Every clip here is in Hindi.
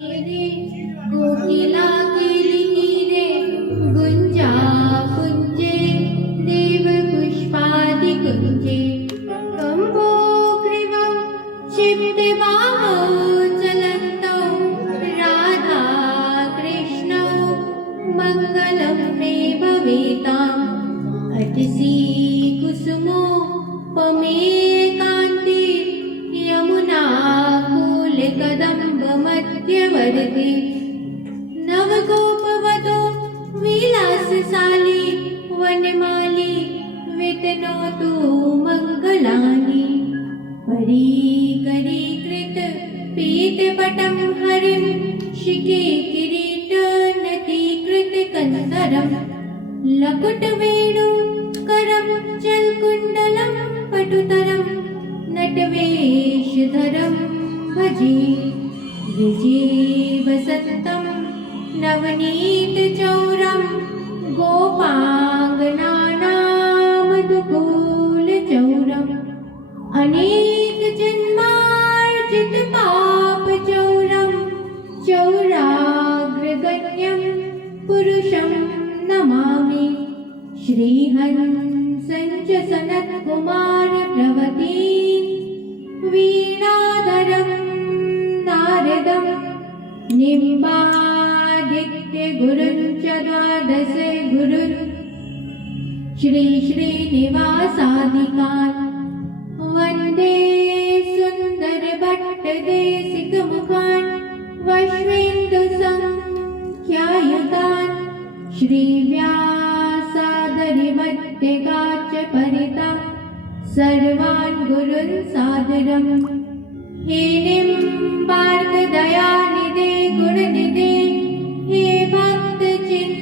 रे कोकिला केली रे गुंजा पुंजे देव पुष्पादि कुंजे कंबोग्रीव क्षिप्तवामो चलन्तौ राधा कृष्णौ मङ्गलं मे भवेताम् अटसी कुसुमो पमेकान्ते यमुना कूलकदम्बमध्यवर्ति नवगोपवधो विलासशाली वनमाली वितनोतु मङ्गलानि परीकरीकृत पीतपटं हरिं शिखे किरीटनतीकृतकन्दरं लकुटवेणुकरं चलकुण्डलं पटुतरं नटवेषधरं भजे विजे वसन्तं नवनीतचौरं गोपाङ्गनानामनुकूलचौरम् अनेकजन्मार्जितपापचौरं चौराग्रगण्यं पुरुषं नमामि श्रीहंसञ्च सनत्कुमारप्रवतीं वीणाधरं नारदं निम्बादित्यगुरुं च द्वादश गुरुन् श्रीश्रीनिवासादिकान् वन्दे सुन्दरभट्टदेशिकमुखान् वश्वेन्दुसङ्ख्यायुतान् श्रीव्यासादरिमध्यगाच्च परिता सर्वान् गुरुन् सादरम् हे निम्बार्कदयानिधे गुणनिधे हे भक्तचिन्तामणे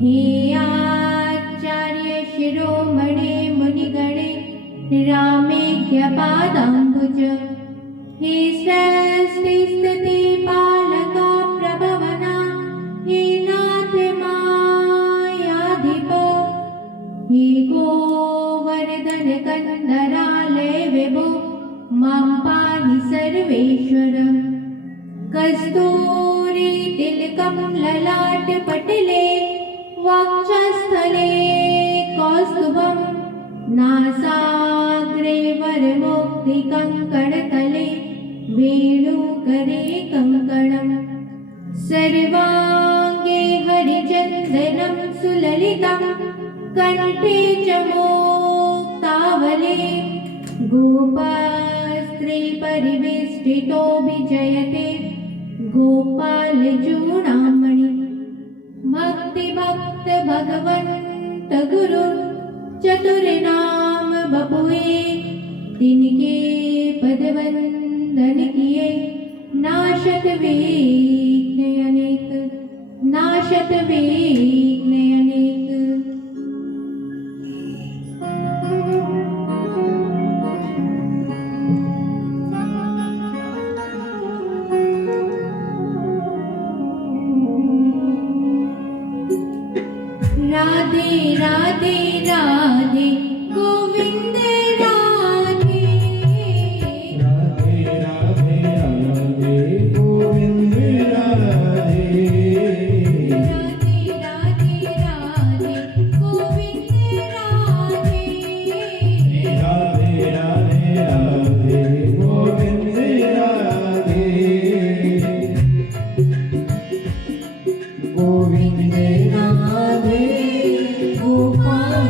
हे आचार्य शिरोमणे मुनिगणे रामेज्ञपादाम्बुज हे सृष्टिस्थिति पालका प्रभवना हे नाथ मायाधिप हे गोवर्धन कन्दरालय विभो मां पाहि सर्वेश्वर कस्तूरी तिलकं ललाटपटले वक्षस्थले कौस्तुभं नासाग्रे वरमुक्तिकङ्कणतले वेणुकरे कङ्कणम् सर्वाङ्गे हरिचन्दनं सुललितं कण्ठे च मुक्तावले गोपास्त्रीपरिवेष्टितो विजयते गोपालचूडामणि भक्तिभक्त भगवन्त गुरु चतुर्नाम बपुए तिनके पदवंदन किए नाशत विघ्न अनेक नाशत विघ्न अनेक। राधे राधे राधे गोविंद राधे राधे राधे राधे गोविंद राधे राधे राधे राधे गोविंद राधे राधे राधे राधे गोविंद राधे गोविंद राधे गोपाल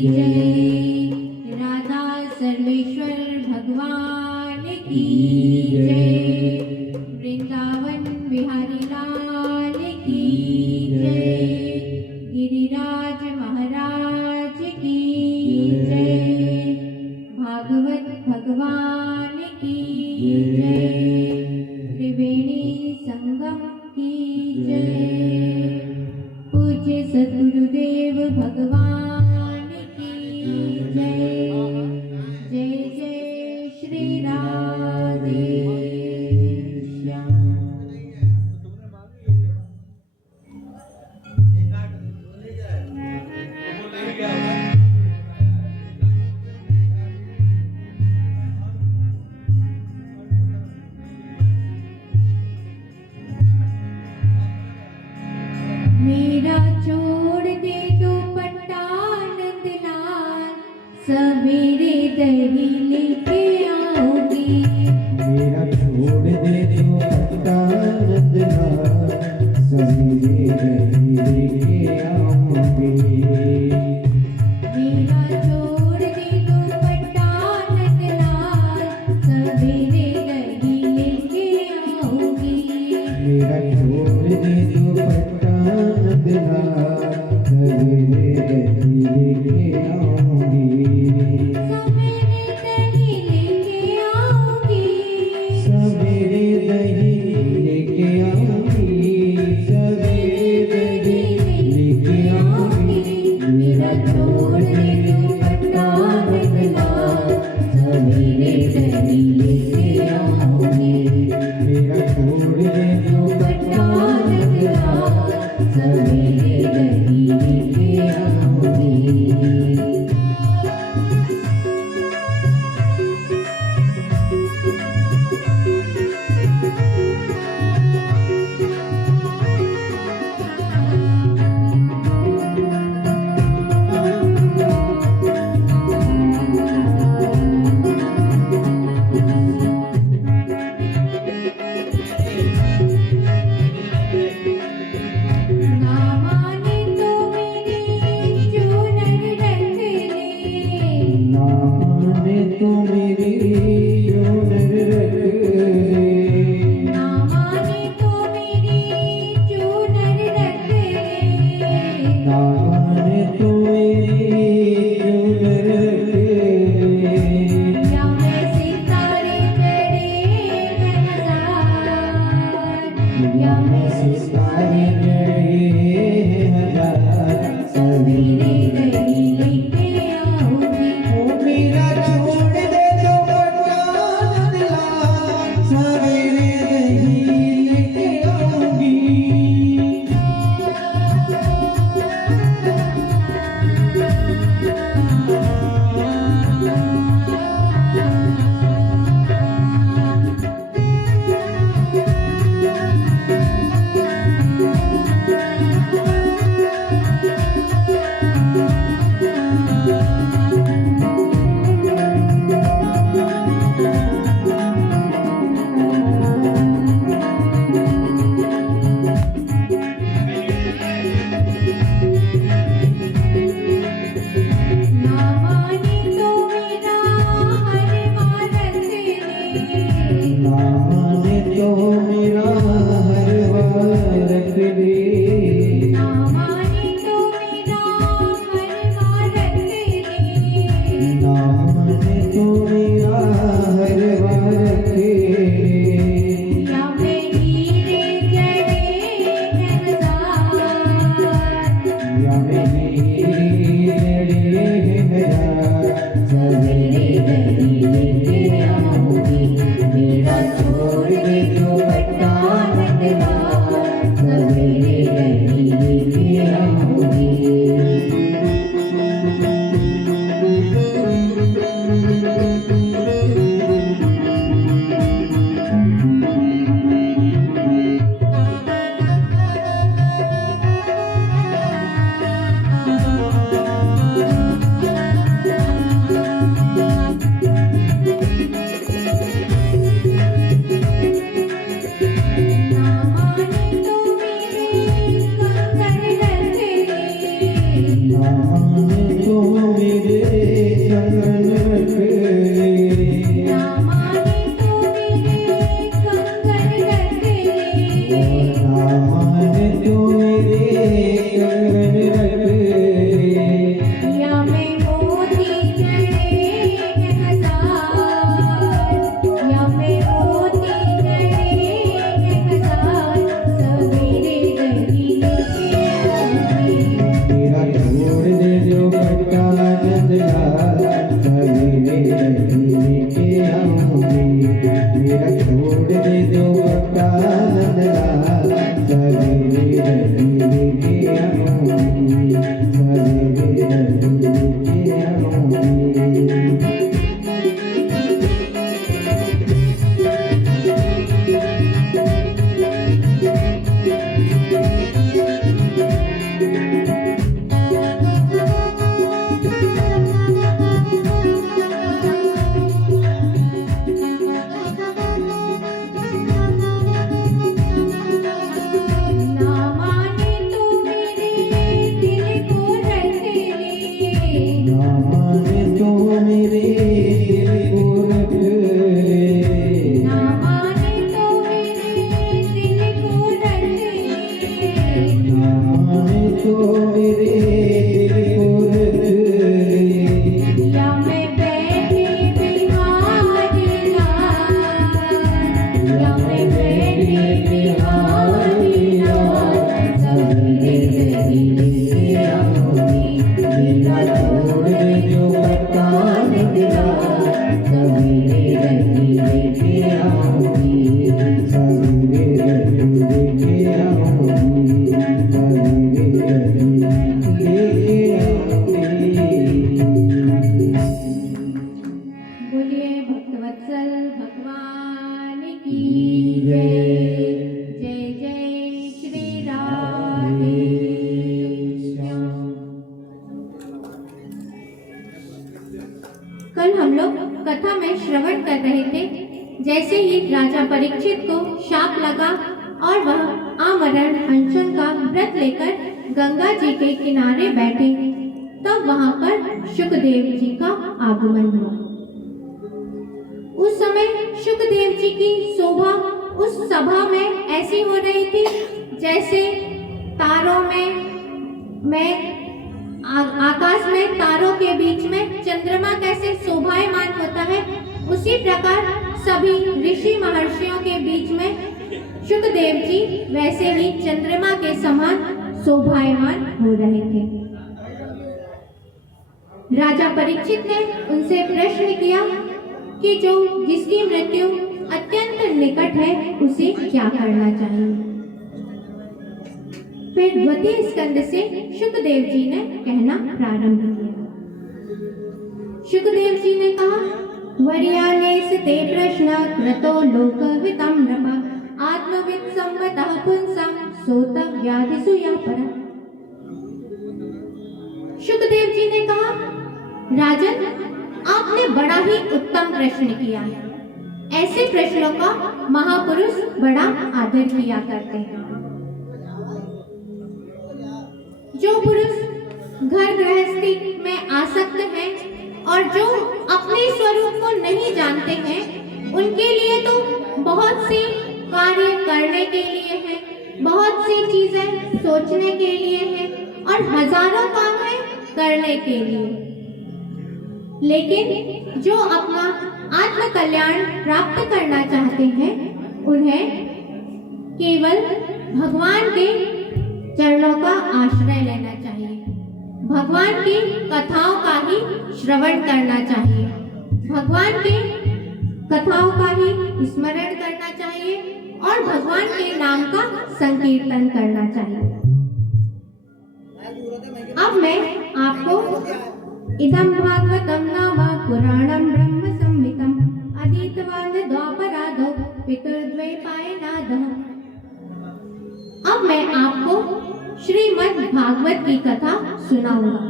जय। राधा सर्वेश्वर भगवान की जय। वृंदावन बिहारी लाल की जय। गिरिराज महाराज की जय। भागवत भगवान की जय। त्रिवेणी संगम की जय। पूज्य सद्गुरुदेव भगवान की जय। जय जय श्री राधे श्याम। मेरा छोड़ दे दुपट्टा नंदलाल, सवेरे दही लेके आओगी। मेरा छोड़ दे तो पट्टा नंदलाल, सवेरे दही लेके आऊंगी। मेरा छोड़ दे दुपट्टा नंदलाल, सवेरे दही लेके आऊंगी। मेरा छोड़ दे तो पट्टा नंदलाल, सवेरे दही लेके आऊंगी। सवेरे दही लेके आऊंगी। सवेरे दही लेके आऊंगी। सवेरे दही लेके आऊंगी। मेरा छोड़ दे दुपट्टा नंदलाल, सवेरे दही लेके आऊंगी। मेरा छोड़ दे तो दुपट्टा नंदलाल, सवेरे दही लेके आऊंगी। दुपट्टा नंदलाल सवेरे दही लेके आऊंगी मेरा छोड़ दे दुपट्टा नंदलाल सवेरे दही लेके आऊंगी सवेरे दही लेके आऊंगी। ना माने तो मेरे दिल को रख ले, ना माने तो मेरे दिल को रख ले ना माने तो मेरे दिल को रख ले, ना माने तो मेरे दिल को रख ले या मैं बैठे बिहारी लाल, या मैं बैठे बिहारी लाल, सवेरे दही लेके आऊंगी मेरा छोड़ दे दुपट्टा नंदलाल सवेरे दही लेके आऊंगी सवेरे दही लेके आऊंगी सवेरे दही लेके आऊंगी। बोलिए भक्तवत्सल भगवान की जय। जय जय श्री राधे श्याम। कल हम लोग कथा में श्रवण कर रहे थे, जैसे ही राजा परीक्षित को शाप लगा और वह आमरण अनशन का व्रत लेकर गंगा जी के किनारे बैठे, तब वहां पर शुकदेव जी का आगमन हुआ। उस समय शुकदेव जी की शोभा उस सभा में ऐसी हो रही थी जैसे तारों में आकाश में तारों के बीच में चंद्रमा कैसे शोभायमान होता है, उसी प्रकार सभी ऋषि महर्षियों के बीच में शुकदेव जी वैसे ही चंद्रमा के समान शोभायमान हो रहे थे। राजा परीक्षित ने उनसे प्रश्न किया कि जो जिसकी मृत्यु अत्यंत निकट है उसे क्या करना चाहिए। फिर द्वितीय स्कंद से शुकदेव जी ने कहना प्रारंभ किया। शुकदेव जी ने कहा, वर्याने ते प्रश्न कृतो लोकहितं नृप आत्मवित् सम्मतः पुंसं सोतव्याधिषु यः परः। शुकदेव जी ने कहा, राजन, आपने बड़ा ही उत्तम प्रश्न किया है। ऐसे प्रश्नों का महापुरुष बड़ा आदर किया करते हैं। जो पुरुष घर गृहस्थी में आसक्त हैं और जो अपने स्वरूप को नहीं जानते हैं, उनके लिए तो बहुत सी कार्य करने के लिए है, बहुत सी चीजें सोचने के लिए है और हजारों काम है करने के लिए, लेकिन जो अपना आत्म कल्याण प्राप्त करना चाहते हैं, उन्हें केवल भगवान के चरणों का आश्रय लेना चाहिए, भगवान की कथाओं का ही श्रवण करना चाहिए, भगवान की कथाओं का ही स्मरण करना चाहिए और भगवान के नाम का संकीर्तन करना चाहिए। अब मैं आपको इदं भागवतं नाम पुराणं ब्रह्म संहितं अधीतवान् द्वापराधौ पितृद्वैपायनादः। अब मैं आपको श्रीमद् भागवत की कथा सुनाऊंगा,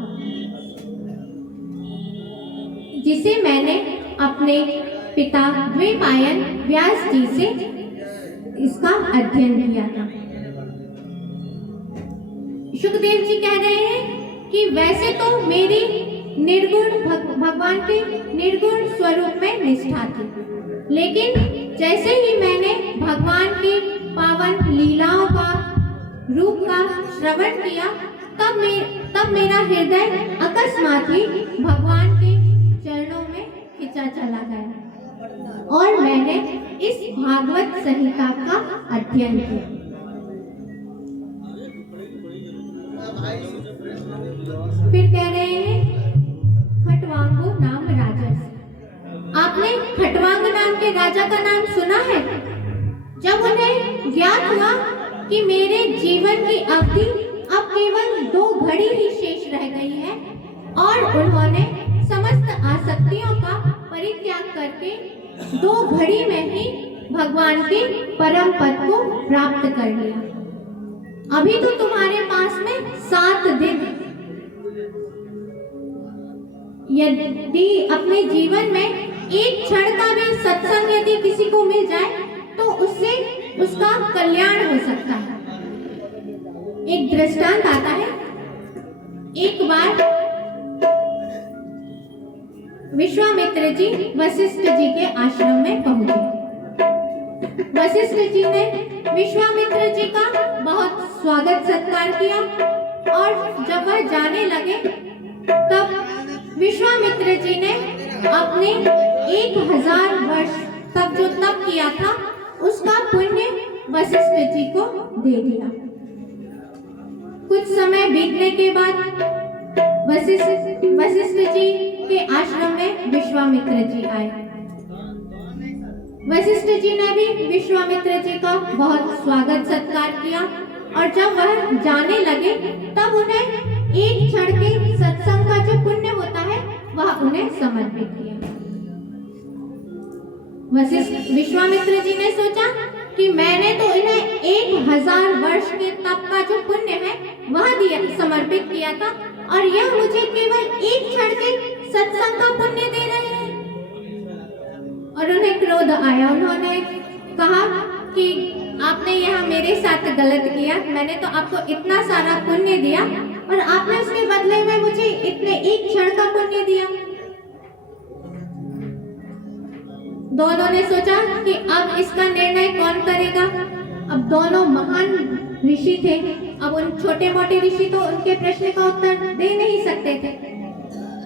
जिसे मैंने अपने पिता द्वैपायन व्यास जी से इसका अध्ययन किया था। शुकदेव जी कह रहे हैं कि वैसे तो मेरी निर्गुण भगवान के निर्गुण स्वरूप में निष्ठा थी, लेकिन जैसे ही मैंने भगवान की पावन लीलाओं का रूप का श्रवण किया, तब मेरा हृदय अकस्मात ही भगवान के चरणों में खिंचा चला गया और मैंने इस भागवत संहिता का अध्ययन किया। फिर कह रहे हैं राजा का नाम सुना है? जब उन्हें ज्ञात हुआ कि मेरे जीवन की अवधि अब केवल 2 घड़ी ही शेष रह गई है और उन्होंने समस्त आसक्तियों का परित्याग करके 2 घड़ी में ही भगवान के परम पद को प्राप्त कर लिया। अभी तो तुम्हारे पास में 7 दिन है। यदि अपने जीवन में एक क्षण का भी सत्संग यदि किसी को मिल जाए तो उससे उसका कल्याण हो सकता है। एक दृष्टांत आता है। एक बार विश्वामित्र जी वशिष्ठ जी के आश्रम में पहुंचे। वशिष्ठ जी ने विश्वामित्र जी का बहुत स्वागत सत्कार किया और जब वह जाने लगे तब विश्वामित्र जी ने अपने 1000 वर्ष तक जो तप किया था उसका पुण्य वशिष्ठ जी को दे दिया। कुछ समय बीतने के बाद वशिष्ठ जी के आश्रम में विश्वामित्र जी आए। वशिष्ठ जी ने भी विश्वामित्र जी का बहुत स्वागत सत्कार किया और जब वह जाने लगे तब उन्हें एक क्षण के सत्संग का जो पुण्य होता है वह उन्हें समर्पित किया। विश्वामित्र जी ने सोचा कि मैंने तो इन्हें 1000 वर्ष के तप का जो पुण्य है वह दिया, समर्पित किया था और यह मुझे केवल एक क्षण के सत्संग का पुण्य दे रहे हैं। और उन्हें क्रोध आया। उन्होंने कहा कि आपने यह मेरे साथ गलत किया। मैंने तो आपको इतना सारा पुण्य दिया और आपने उसके बदले में मुझे इतने एक क्षण का पुण्य दिया। दोनों ने सोचा कि अब इसका निर्णय कौन करेगा। अब दोनों महान ऋषि थे। अब उन छोटे मोटे ऋषि तो उनके प्रश्न का उत्तर दे नहीं सकते थे।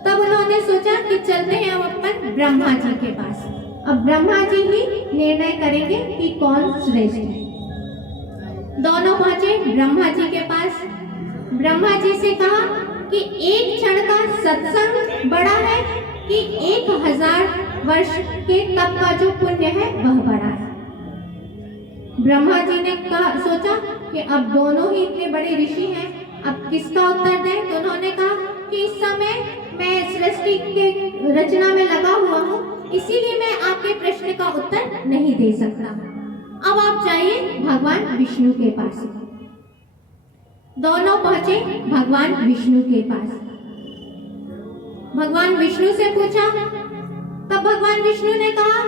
तब उन्होंने सोचा कि चलते हैं हम अपन ब्रह्मा जी के पास। अब ब्रह्मा जी ही निर्णय करेंगे कि कौन श्रेष्ठ है। दोनों पहुंचे ब्रह्मा जी के पास। ब्रह्मा जी से कहा कि एक क्षण का सत्संग बड़ा है कि 1000 वर्ष के तप का जो पुण्य है वह बड़ा है। ब्रह्मा जी ने सोचा कि अब दोनों ही इतने बड़े ऋषि हैं, अब किसका उत्तर दें। तो उन्होंने कहा कि इस समय मैं सृष्टि के रचना में लगा हुआ हूँ, इसीलिए मैं आपके प्रश्न का उत्तर नहीं दे सकता। अब आप जाइए भगवान विष्णु के पास। दोनों पहुंचे भगवान विष्णु के पास। भगवान विष्णु से पूछा। तब भगवान विष्णु ने कहा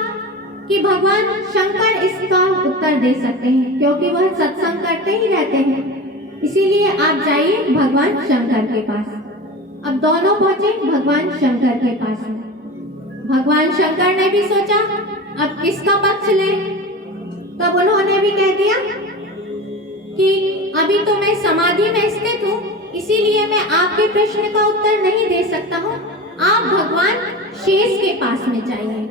कि भगवान शंकर इसका उत्तर दे सकते हैं क्योंकि वह सत्संग करते ही रहते हैं, इसीलिए आप जाइए भगवान शंकर के पास। अब दोनों पहुंचे भगवान शंकर के पास। भगवान शंकर ने भी सोचा अब किसका पक्ष लें। तब उन्होंने भी कह दिया कि अभी तो मैं समाधि में स्थित हूँ, इसीलिए मैं आपके प्रश्न का उत्तर नहीं दे सकता हूँ। आप भगवान शेष के पास में जाइए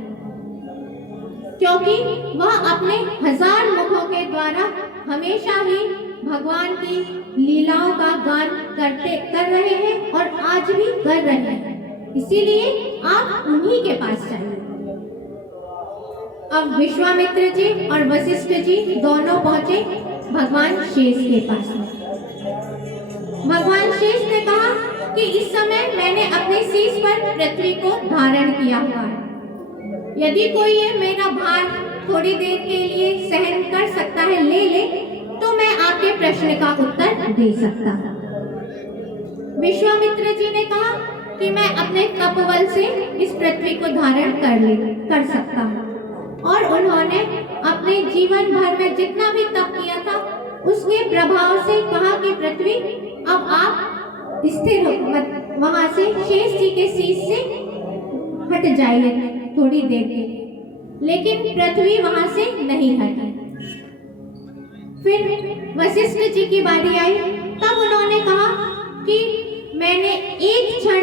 क्योंकि वह अपने 1000 मुखों के द्वारा हमेशा ही भगवान की लीलाओं का गान कर रहे हैं और आज भी कर रहे हैं, इसीलिए आप उन्हीं के पास जाइए। अब विश्वामित्र जी और वशिष्ठ जी दोनों पहुंचे भगवान शेष के पास में। भगवान शेष ने कहा कि इस समय मैंने अपने शीश पर पृथ्वी को धारण किया हुआ है। यदि कोई ये मेरा भार थोड़ी देर के लिए सहन कर सकता है, ले ले, तो मैं आपके प्रश्न का उत्तर दे सकता हूँ। विश्वामित्र जी ने कहा कि मैं अपने तपबल से इस पृथ्वी को धारण कर सकता हूँ। और उन्होंने अपने जीवन भर में जितना भी तप किया था उसके प्रभाव से कहा कि पृथ्वी अब आप स्थिर वहां से शेष जी के शीश से हट जाइए थोड़ी देर के लिए। लेकिन पृथ्वी वहां से नहीं हटी। फिर वशिष्ठ जी की बारी आई। तब उन्होंने कहा कि मैंने एक क्षण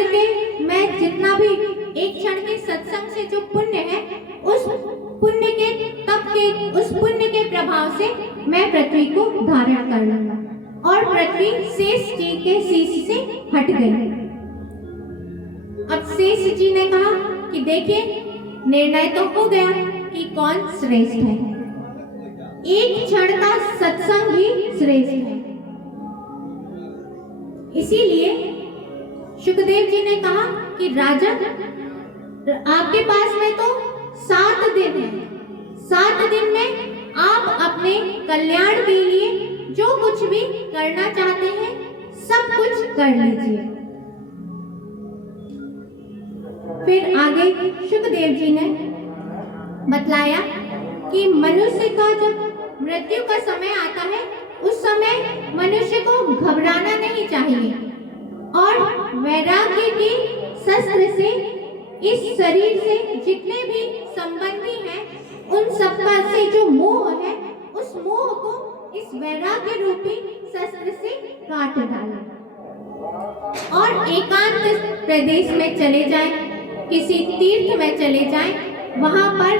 के सत्संग से जो पुण्य है उस पुण्य के प्रभाव से मैं पृथ्वी को धारण कर लूंगा। और पृथ्वी शेष जी के शीश से हट गई। अब शेष जी ने कहा कि देखिए निर्णय तो हो गया, कि कौन श्रेष्ठ है। एक क्षण का सत्संग ही श्रेष्ठ है। इसीलिए शुकदेव जी ने कहा कि राजन, आपके पास में तो 7 दिन है। 7 दिन में आप अपने कल्याण के लिए जो कुछ भी करना चाहते हैं सब कुछ कर लीजिए। फिर आगे शुकदेव जी ने बतलाया कि मनुष्य का जब मृत्यु का समय आता है उस समय मनुष्य को घबराना नहीं चाहिए और वैराग्य की शस्त्र से इस शरीर से जितने भी संबंधी हैं उन सबका से जो मोह है उस मोह को इस वैराग्य रूपी शस्त्र से काट डालें और एकांत प्रदेश में चले जाएं, किसी तीर्थ में चले जाएं, वहां पर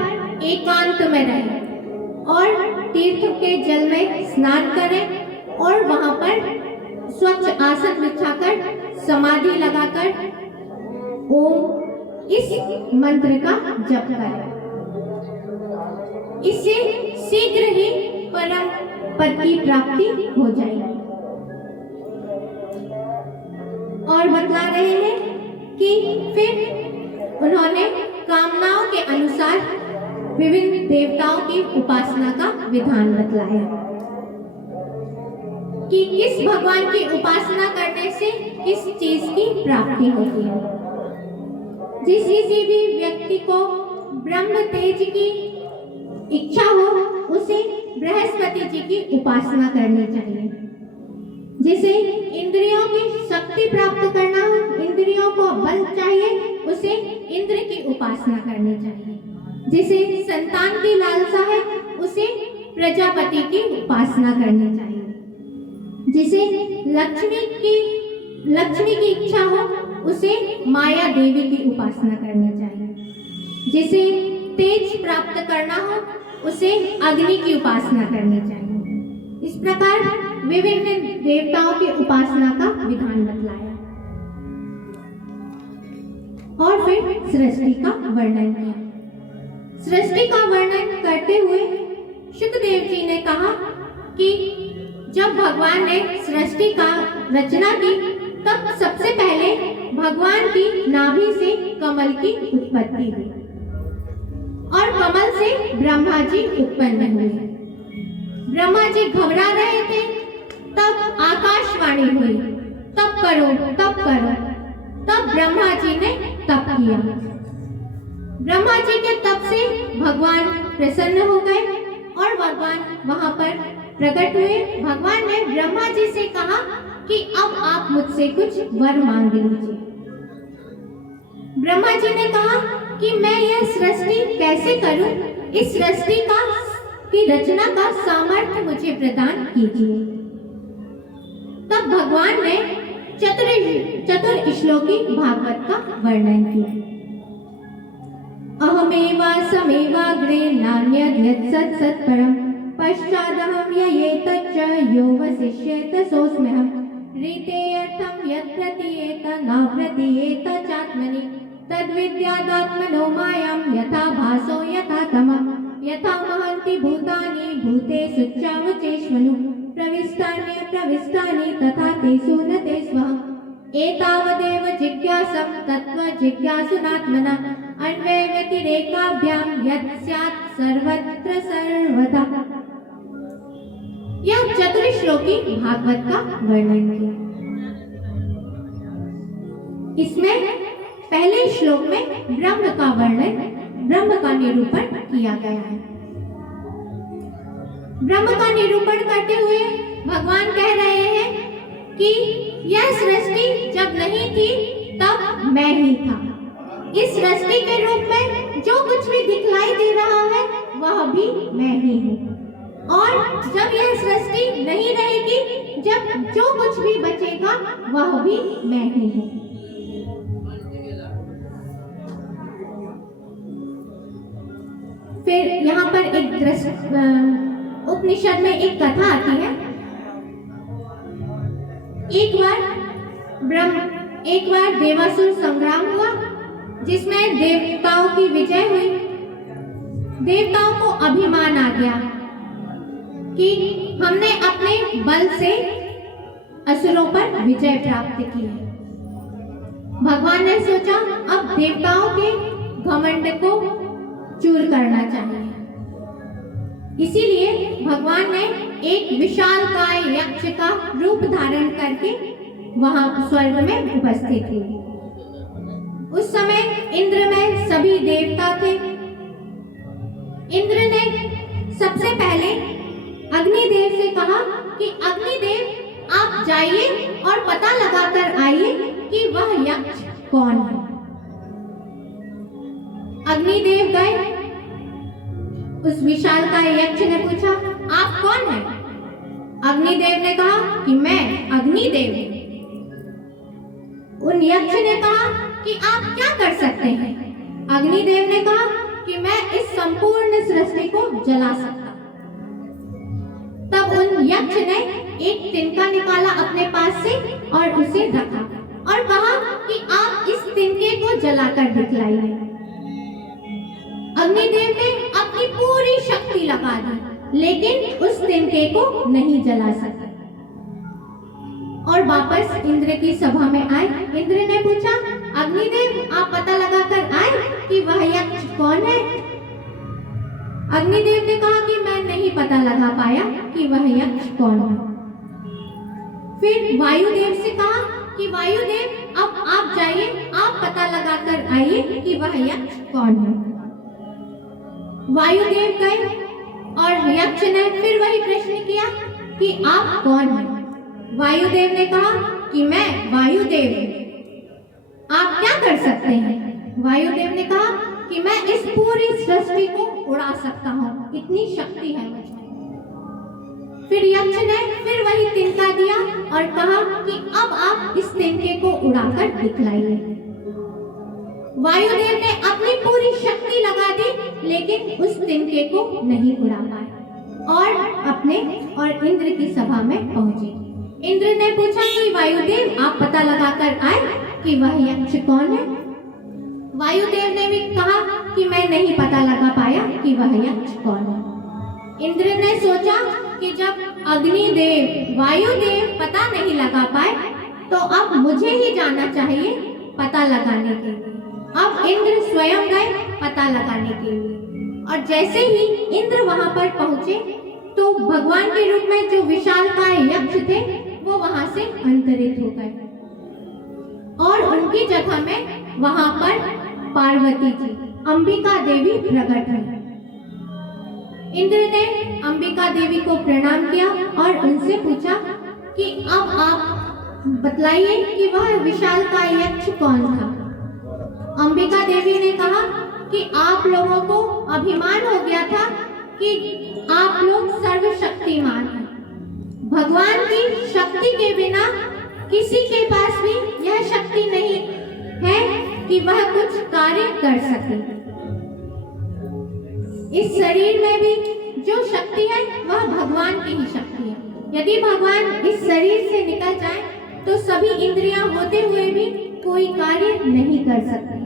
एकांत में रहें और तीर्थ के जल में स्नान करें और वहां पर स्वच्छ आसन बिछाकर समाधि लगाकर ओम इस मंत्र का जप करें। इससे शीघ्र ही परम पद की प्राप्ति हो जाएगी। और बतला रहे हैं कि फिर उन्होंने कामनाओं के अनुसार विभिन्न देवताओं की उपासना का विधान बतलाया कि किस भगवान की उपासना करने से किस चीज की प्राप्ति होती है। जिस किसी भी व्यक्ति को ब्रह्म तेज की इच्छा हो उसे बृहस्पति जी की उपासना करनी चाहिए। जिसे इंद्रियों की शक्ति प्राप्त करना हो, इंद्रियों को बल चाहिए, उसे इंद्र की उपासना करनी चाहिए। जिसे संतान की लालसा है उसे प्रजापति की उपासना करनी चाहिए। जिसे लक्ष्मी की इच्छा हो उसे माया देवी की उपासना करनी चाहिए। जिसे तेज प्राप्त करना हो उसे अग्नि की उपासना करनी चाहिए। इस प्रकार विभिन्न देवताओं की उपासना का विधान बतलाया और फिर सृष्टि का वर्णन किया। सृष्टि का वर्णन करते हुए शुकदेव जी ने कहा कि जब भगवान ने सृष्टि का रचना की तब सबसे पहले भगवान की नाभि से कमल की उत्पत्ति हुई और कमल से ब्रह्मा जी उत्पन्न हुए। ब्रह्मा जी घबरा रहे थे, तब आकाशवाणी हुई, तप करो तप करो। तब ब्रह्मा जी ने तप किया। ब्रह्मा जी के तप से भगवान प्रसन्न हो गए और भगवान वहां पर प्रकट हुए। भगवान ने ब्रह्मा जी से कहा कि अब आप मुझसे कुछ वर मांग लीजिए। ब्रह्मा जी ने कहा कि मैं यह सृष्टि कैसे करूं? इस सृष्टि की रचना का सामर्थ्य मुझे प्रदान कीजिए। तब भगवान ने चतुर श्लोकी भागवत का वर्णन किया। अहमेवा समेवाग्रे नान्यद् सत्सत्परम् पश्चादहं ययेतच्च यो वसिष्येत सोऽस्म्यहम् रीतेऽर्थं यत् प्रतीयेत न प्रतीयेत चात्मनि तद्विद्यादात्मनो मायां यथा भासो यथा तमः यथा महन्ति भूतानि भूतेषु चावचेष्वनु प्रविष्टानि तथा तेषु न ते स्वः एतावदेव जिज्ञासं तत्त्वजिज्ञासुनात्मनः अन्वयव्यतिरेकाभ्यां यत् स्यात् सर्वत्र सर्वदा। यह चतुर्श्लोकी भागवत का वर्णन किया। इसमें पहले श्लोक में ब्रह्म का वर्णन, ब्रह्म का निरूपण किया गया है। ब्रह्म का निरूपण करते हुए भगवान कह रहे हैं कि यह सृष्टि जब नहीं थी तब मैं ही था। इस सृष्टि के रूप में जो कुछ भी दिखलाई दे रहा है वह भी मैं ही हूँ और जब यह सृष्टि नहीं रहेगी, जब जो कुछ भी बचेगा वह भी मैं ही हूँ। फिर यहाँ पर एक उपनिषद में एक कथा आती है। एक बार देवासुर संग्राम हुआ जिसमें देवताओं की विजय हुई। देवताओं को अभिमान आ गया कि हमने अपने बल से असुरों पर विजय प्राप्त की है। भगवान ने सोचा अब देवताओं के घमंड को चूर करना चाहिए। इसीलिए भगवान ने एक विशालकाय यक्ष का रूप धारण करके वहां स्वर्ग में उपस्थित हुए। उस समय इंद्र में सभी देवता थे। इंद्र ने सबसे पहले अग्निदेव से कहा कि अग्निदेव आप जाइए और पता लगाकर आइए कि वह यक्ष कौन है। अग्निदेव गए। उस विशालकाय यक्ष ने पूछा आप कौन हैं? अग्निदेव ने कहा कि मैं अग्निदेव हूं। उन यक्ष ने कहा कि आप क्या कर सकते हैं? अग्निदेव ने कहा कि मैं इस संपूर्ण सृष्टि को जला सकता। तब उन यक्ष ने एक तिनका निकाला अपने पास से और उसे रखा और कहा कि आप इस तिनके को जलाकर दिखलाइए। अग्निदेव ने अपनी पूरी शक्ति लगा दी, लेकिन उस तिनके को नहीं जला सका और वापस इंद्र की सभा में आए। इंद्र ने पूछा अग्निदेव आप पता लगाकर आए कि वह यक्ष कौन है? अग्निदेव ने कहा कि मैं नहीं पता लगा पाया कि वह यक्ष कौन है। फिर वायुदेव से कहा कि वायुदेव अब आप जाइए, आप पता लगाकर आइए कि वह यक्ष कौन है। वायुदेव गए और यक्ष ने फिर वही प्रश्न किया कि आप कौन हैं? वायुदेव ने कहा कि मैं वायुदेव हूं। आप क्या कर सकते हैं? वायुदेव ने कहा कि मैं इस पूरी सृष्टि को उड़ा सकता हूँ, इतनी शक्ति है मुझे। फिर यक्ष ने फिर वही तिनका दिया और कहा कि अब आप इस तिनके को उड़ाकर दिखलाइए। वायुदेव ने अपनी पूरी शक्ति लगा दी, लेकिन उस तिनके को नहीं उड़ा पाए और इंद्र की सभा में पहुंचे। इंद्र ने पूछा कि वायुदेव आप पता लगाकर आए कि वह यक्ष कौन है? वायुदेव ने भी कहा कि मैं नहीं पता लगा पाया कि वह यक्ष कौन है। इंद्र ने सोचा कि जब अग्निदेव वायुदेव पता नहीं लगा पाए तो अब मुझे ही जाना चाहिए पता लगाने के लिए। अब इंद्र स्वयं गए पता लगाने के लिए और जैसे ही इंद्र वहां पर पहुंचे तो भगवान के रूप में जो विशालकाय यक्ष थे वो वहां से अंतरित हो गए और उनकी जगह में वहां पर पार्वती जी अंबिका देवी प्रकट हुई। इंद्र ने अंबिका देवी को प्रणाम किया और उनसे पूछा कि अब आप बतलाइए कि वह विशालकाय यक्ष कौन था। अंबिका देवी ने कहा कि आप लोगों को अभिमान हो गया था कि आप लोग सर्वशक्तिमान हैं। भगवान की शक्ति के बिना किसी के पास भी यह शक्ति नहीं है कि वह कुछ कार्य कर सके। इस शरीर में भी जो शक्ति है वह भगवान की ही शक्ति है। यदि भगवान इस शरीर से निकल जाए तो सभी इंद्रियां होते हुए भी कोई कार्य नहीं कर सकते।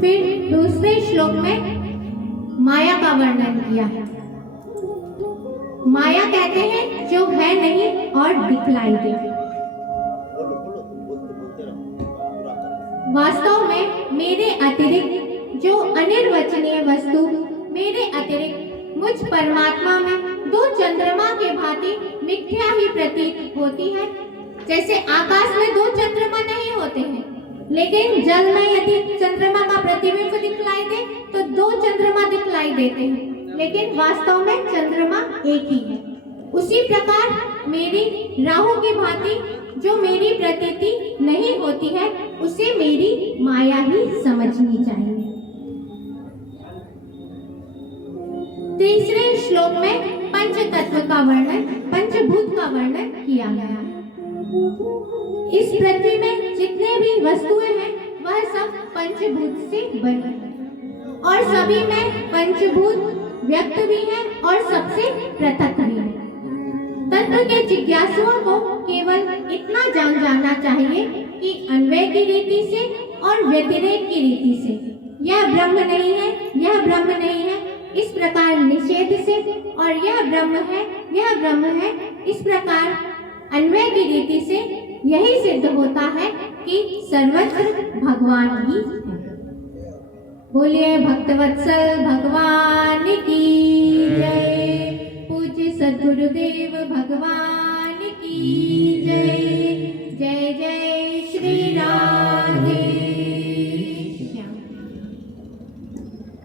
फिर दूसरे श्लोक में माया का वर्णन किया है। माया कहते हैं जो है नहीं और दिखलाई दे। वास्तव में मेरे अतिरिक्त जो अनिर्वचनीय वस्तु मेरे अतिरिक्त मुझ परमात्मा में दो चंद्रमा के भांति मिथ्या ही प्रतीत होती है। जैसे आकाश में दो चंद्रमा नहीं होते हैं, लेकिन जल में यदि चंद्रमा का प्रतिबिंब दिखलाई दे तो दो चंद्रमा दिखलाई देते हैं, लेकिन वास्तव में चंद्रमा एक ही है। उसी प्रकार मेरी राहु की भांति जो मेरी प्रतीति नहीं होती है उसे मेरी माया ही समझनी चाहिए। तीसरे श्लोक में पंच तत्व का वर्णन, पंचभूत का वर्णन किया गया है। इस पृथ्वी में जितने भी वस्तुएं हैं वह सब पंचभूत से बनी है और सभी में पंचभूत व्यक्त भी है और सबसे पृथक भी है। तत्व के जिज्ञासुओं को केवल इतना जान जाना चाहिए कि अन्वय की रीति से और व्यतिरेक की रीति से यह ब्रह्म नहीं है, यह ब्रह्म नहीं है, इस प्रकार निषेध से, और यह ब्रह्म है, यह ब्रह्म है, इस प्रकार अन्वय की रीति से यही सिद्ध होता है कि सर्वत्र भगवान ही है। बोलिए भक्तवत्सल भगवान की जय। पूज्य सद्गुरुदेव भगवान की जय। जय जय श्री राम।